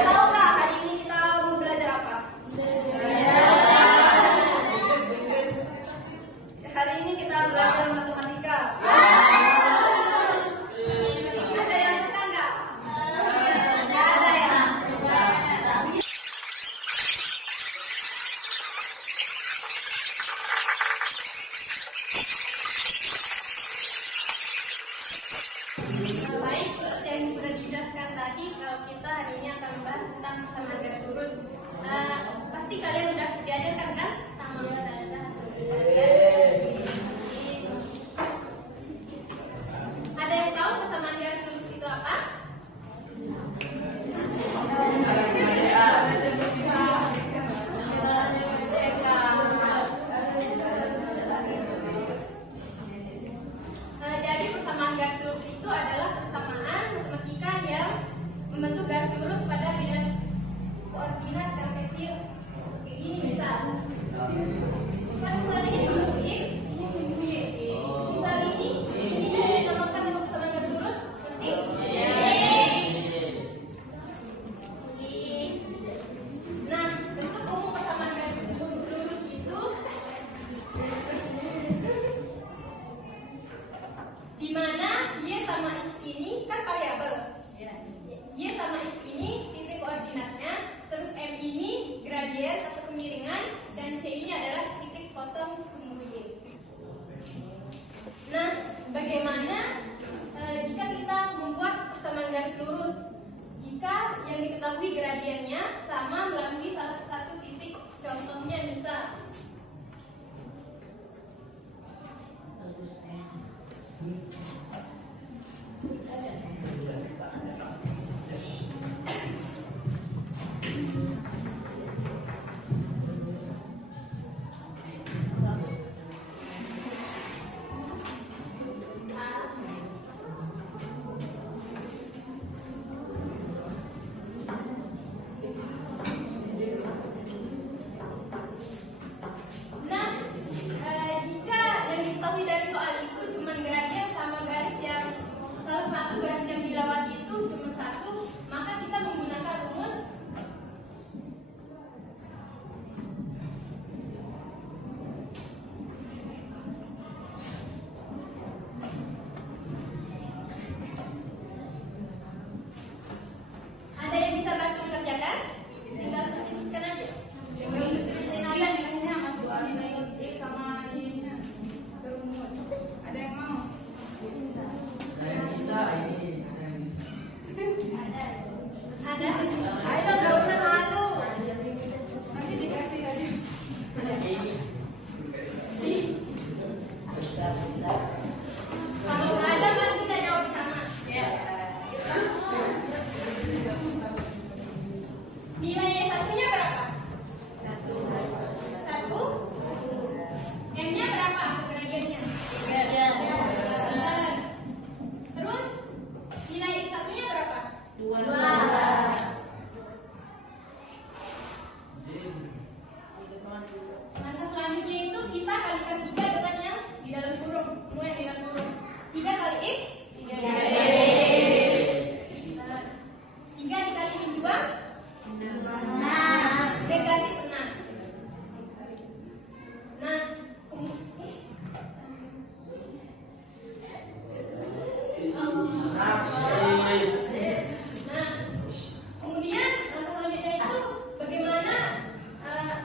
tahu nggak hari ini kita mau belajar apa? Hari ini kita belajar matematika. Ada yang suka nggak? Nggak ada ya? Baik, seperti yang sudah dijelaskan tadi, kalau kita hari ini akan membahas tentang persamaan garis lurus. Pasti kalian sudah diajarkan kan? Sama Ustazah. Ada yang tahu persamaan garis lurus itu apa? Jadi persamaan garis lurus itu adalah persamaan matematika yang membentuk garis lurus pada bidang koordinat kartesius. Kayak gini misal. Kan misal ini sumbu X, ini sumbu Y. Misal ini bisa dinamakan dengan persamaan garis lurus seperti Nah, bentuk umum persamaan garis lurus itu di mana Y sama X ini kan variabel. Y sama X ini titik koordinatnya, terus M ini gradien atau kemiringan, dan C ini adalah titik potong sumbu Y. Nah, bagaimana jika kita membuat persamaan garis lurus? Jika yang diketahui gradiennya sama melalui salah satu titik, contohnya misal jika yang diketahui dari soal itu cuma gradien sama garis yang salah satu garis yang dilewati itu cuma satu, maka kita menggunakan rumus ada yang bisa bantu mengerjakan? Tinggal substitusikan aja. Ada yang mau? Ada? Ayo nggak usah malu. Nanti dikasih aja. Kalau nggak ada, mari kita jawab sama. Nilai Y1-nya berapa? Satu. M-nya berapa? Gradiennya? 3. Terus nilai X1-nya berapa? 2. Maka selanjutnya itu kita kalikan 3 dengan yang di dalam kurung. Semua yang di dalam kurung. 3 kali X 3 dikali min 2 negatif 6. Nah, kemudian langkah selanjutnya itu bagaimana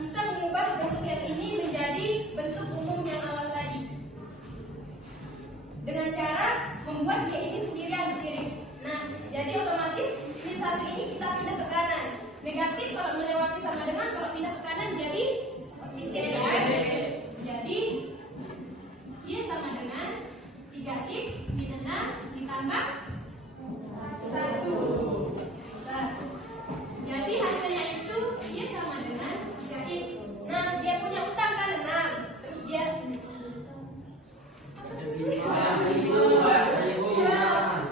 kita mengubah bentuk yang ini menjadi bentuk umum yang awal tadi dengan cara membuat Y ini sendirian di kiri. Nah, jadi otomatis min 1 ini kita pindah ke kanan. Negatif kalau melewati sama dengan, kalau pindah ke kanan jadi positif. Jadi Y sama dengan 3X min 6 ditambah 1. Jadi hasilnya itu Y sama dengan 3X. Nah, dia punya utang kan 6. Terus dia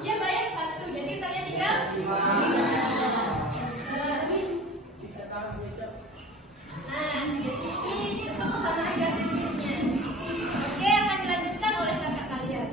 dia bayar 1. Jadi utangnya tinggal 5. Nah, jadi ini persamaan garis lurusnya. Oke, akan dilanjutkan oleh kakak kalian.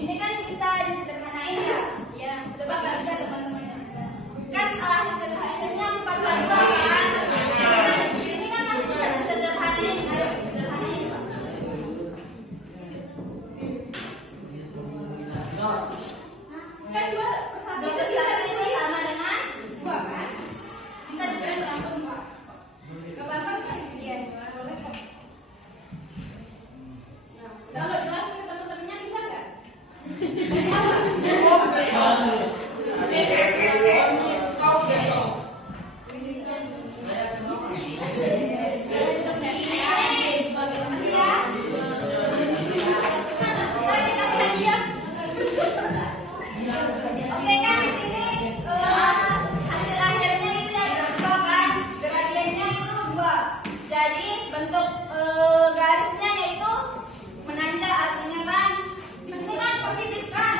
Ini kan bisa disederhanain ya? Iya. Coba kalian teman-temannya. Kan hasil akhirnya 4 kan? Ini kan masih bisa disederhanain. Ayo, sederhanain. Kan 2/1 2 itu per 1 bisa. itu sama dengan 2 kan? Bisa ditulis langsung 2. Gak apa-apa kan? Iya, boleh kok. Nah, kalau jelasin ke teman-temannya bisa nggak? Dari awal. Saya kasih hadiah. Oke kan di sini hasil akhirnya itu ada 2 kan? Gradiennya itu 2. Jadi bentuk garisnya yaitu menanjak artinya kan di sini kan positif kan?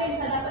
yang bisa dapat